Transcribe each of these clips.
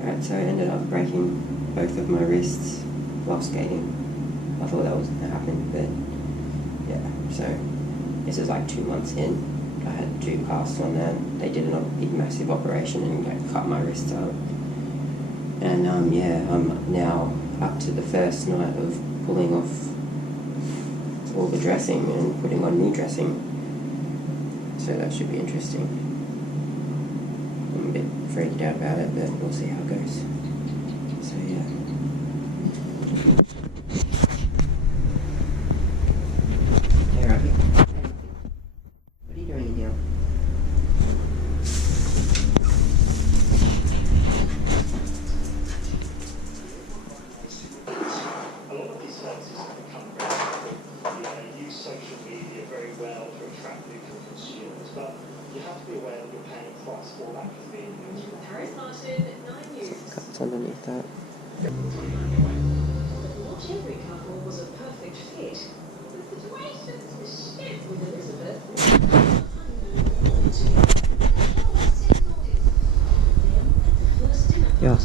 Alright, so I ended up breaking both of my wrists while skating. I thought that was going to happen, but yeah, so this is like 2 months in. I had 2 casts on there. They did a big massive operation and cut my wrists out. And yeah, I'm now up to the first night of pulling off all the dressing and putting on new dressing. So that should be interesting. I'm a bit freaked out about it, but we'll see how it goes. So yeah. Hey Robbie. What are you doing in here? A lot of these services have become very use social media very well to attract new consumers, but you have to be aware that you're paying a price for that convenience. Cuts underneath that. Not every couple was a perfect fit. The situations were shit with Elizabeth. Yuck.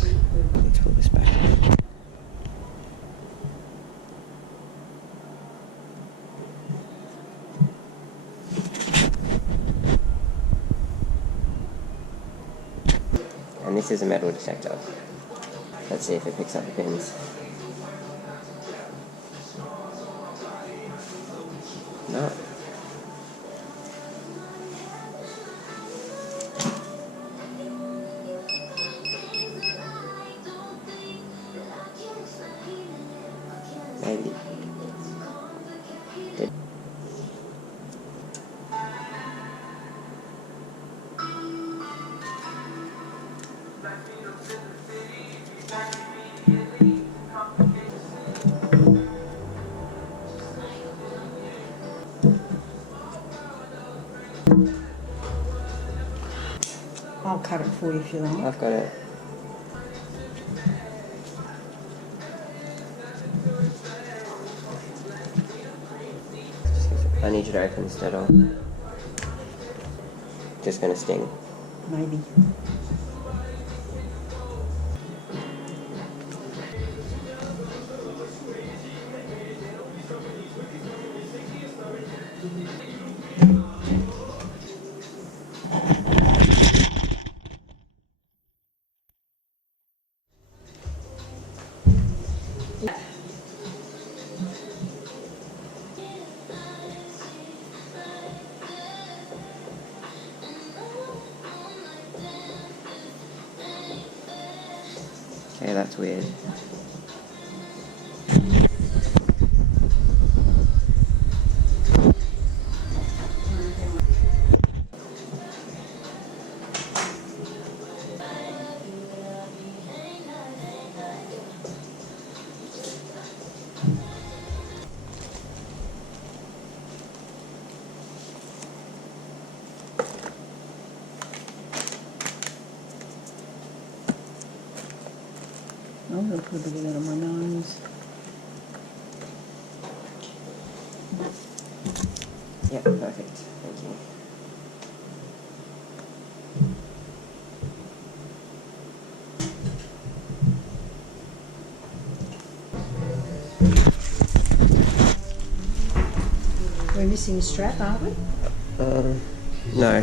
Let's pull this back. And this is a metal detector. Let's see if it picks up the pins. No. Maybe. I'll cut it for you if you like. I've got it. I need you to open this door. Just gonna sting. Maybe. Okay, that's weird. I'm going to put a bit of that on my nose. Yeah, perfect. Thank you. We're missing a strap, aren't we? No.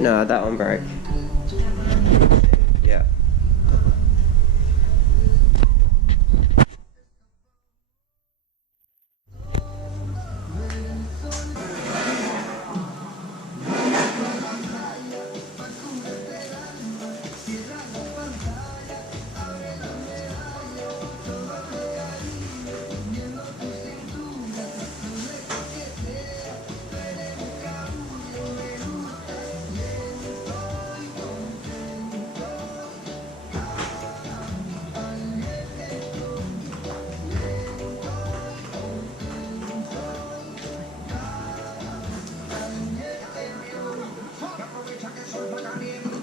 No, that one broke. Yeah.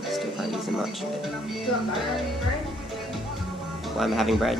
Still can't use it much. Well, I'm having bread.